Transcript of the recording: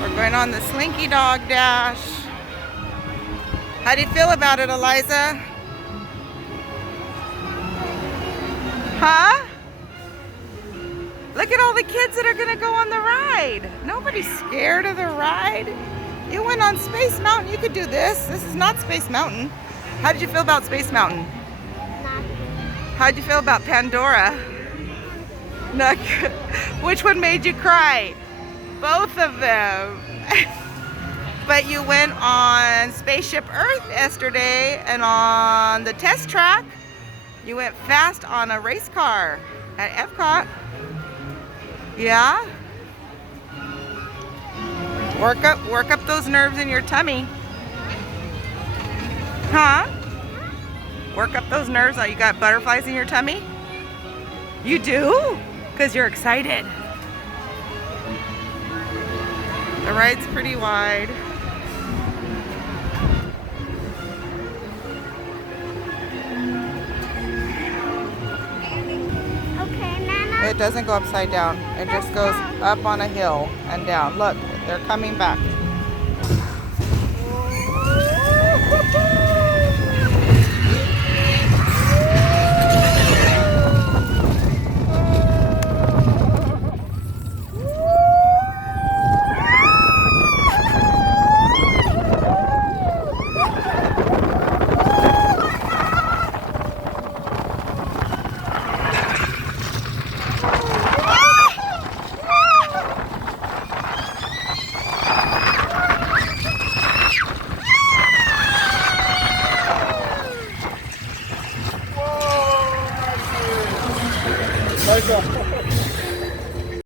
We're going on the Slinky Dog Dash. How do you feel about it, Eliza? Huh? Look at all the kids that are going to go on the ride. Nobody's scared of the ride. You went on Space Mountain. You could do this. This is not Space Mountain. How did you feel about Space Mountain? How did you feel about Pandora? Not good. Which one made you cry? Both of them. But you went on Spaceship Earth yesterday, and on the test track, you went fast on a race car at Epcot. Yeah? Work up those nerves in your tummy. Huh? Work up those nerves. Oh, you got butterflies in your tummy? You do? Because you're excited. The ride's pretty wide. Okay, Nana. It doesn't go upside down. It just goes up on a hill and down. Look, they're coming back.